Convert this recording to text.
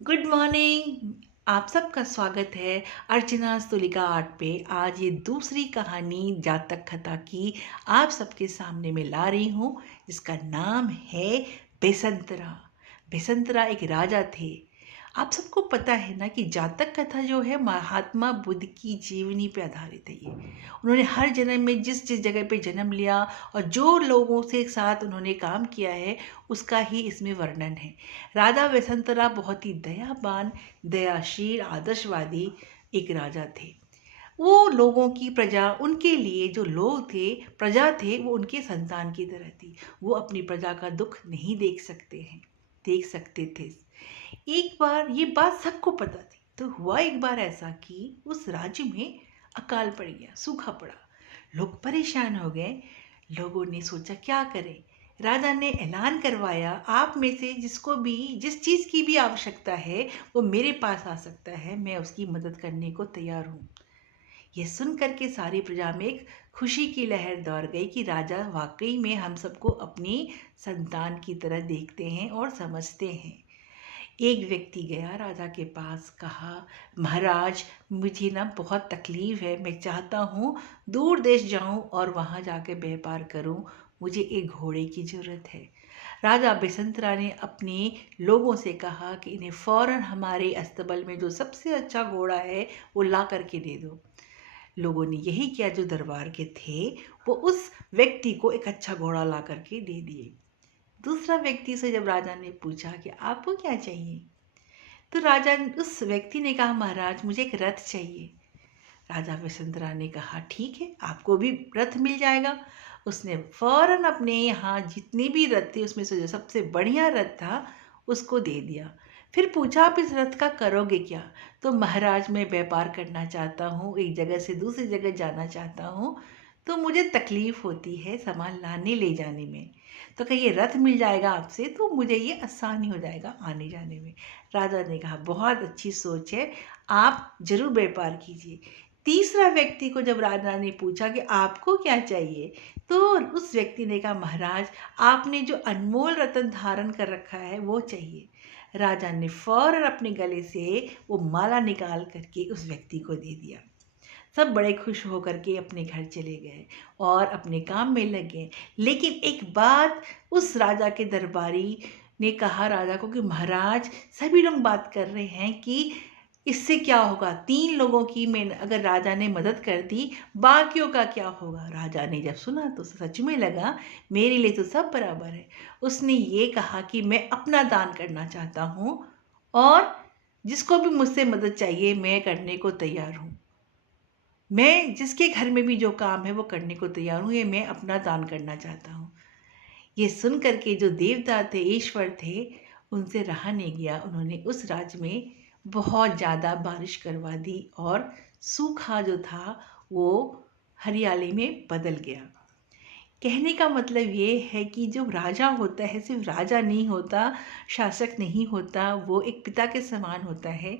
Good morning. आप सबका स्वागत है अर्चना तुलिका आर्ट पे। आज ये दूसरी कहानी जातक कथा की आप सबके सामने मैं ला रही हूँ, जिसका नाम है बेसंतरा। बेसंतरा एक राजा थे। आप सबको पता है ना कि जातक कथा जो है महात्मा बुद्ध की जीवनी पे आधारित है। ये उन्होंने हर जन्म में जिस जिस जगह पे जन्म लिया और जो लोगों से साथ उन्होंने काम किया है, उसका ही इसमें वर्णन है। राजा वसंतरा बहुत ही दयावान, दयाशील, आदर्शवादी एक राजा थे। वो लोगों की प्रजा, उनके लिए जो लोग थे, प्रजा थे, वो उनके संतान की तरह थी। वो अपनी प्रजा का दुख नहीं देख सकते थे। एक बार ये बात सबको पता थी, तो हुआ एक बार ऐसा कि उस राज्य में अकाल पड़ गया, सूखा पड़ा। लोग परेशान हो गए। लोगों ने सोचा क्या करें। राजा ने ऐलान करवाया, आप में से जिसको भी जिस चीज़ की भी आवश्यकता है वो मेरे पास आ सकता है, मैं उसकी मदद करने को तैयार हूँ। ये सुन करके सारी प्रजा में एक खुशी की लहर दौड़ गई कि राजा वाकई में हम सबको अपनी संतान की तरह देखते हैं और समझते हैं। एक व्यक्ति गया राजा के पास, कहा, महाराज, मुझे ना बहुत तकलीफ है, मैं चाहता हूँ दूर देश जाऊँ और वहाँ जाके व्यापार करूँ। मुझे एक घोड़े की ज़रूरत है। राजा बिसंतरा ने अपने लोगों से कहा कि इन्हें फौरन हमारे अस्तबल में जो सबसे अच्छा घोड़ा है वो ला करके दे दो। लोगों ने यही किया। जो दरबार के थे वो उस व्यक्ति को एक अच्छा घोड़ा ला करके दे दिए। दूसरा व्यक्ति से जब राजा ने पूछा कि आपको क्या चाहिए, तो राजा उस व्यक्ति ने कहा, महाराज, मुझे एक रथ चाहिए। राजा वसुंधरा ने कहा, ठीक है, आपको भी रथ मिल जाएगा। उसने फौरन अपने यहाँ जितने भी रथ थे उसमें से जो सबसे बढ़िया रथ था उसको दे दिया। फिर पूछा, आप इस रथ का करोगे क्या? तो महाराज, मैं व्यापार करना चाहता हूँ, एक जगह से दूसरी जगह जाना चाहता हूँ, तो मुझे तकलीफ होती है सामान लाने ले जाने में। तो कहीं ये रथ मिल जाएगा आपसे तो मुझे ये आसानी हो जाएगा आने जाने में। राजा ने कहा, बहुत अच्छी सोच है, आप जरूर व्यापार कीजिए। तीसरा व्यक्ति को जब राजा ने पूछा कि आपको क्या चाहिए, तो उस व्यक्ति ने कहा, महाराज, आपने जो अनमोल रत्न धारण कर रखा है वो चाहिए। राजा ने फौरन अपने गले से वो माला निकाल करके उस व्यक्ति को दे दिया। सब बड़े खुश होकर के अपने घर चले गए और अपने काम में लग गए। लेकिन एक बात उस राजा के दरबारी ने कहा राजा को कि महाराज, सभी लोग बात कर रहे हैं कि इससे क्या होगा, 3 लोगों की मैं अगर राजा ने मदद कर दी, बाकियों का क्या होगा? राजा ने जब सुना तो सच में लगा, मेरे लिए तो सब बराबर है। उसने ये कहा कि मैं अपना दान करना चाहता हूँ और जिसको भी मुझसे मदद चाहिए मैं करने को तैयार हूँ। मैं जिसके घर में भी जो काम है वो करने को तैयार हूँ, ये मैं अपना दान करना चाहता हूँ। ये सुन कर के जो देवता थे, ईश्वर थे, उनसे रहा नहीं गया। उन्होंने उस राज्य में बहुत ज़्यादा बारिश करवा दी और सूखा जो था वो हरियाली में बदल गया। कहने का मतलब ये है कि जो राजा होता है सिर्फ राजा नहीं होता, शासक नहीं होता, वो एक पिता के समान होता है।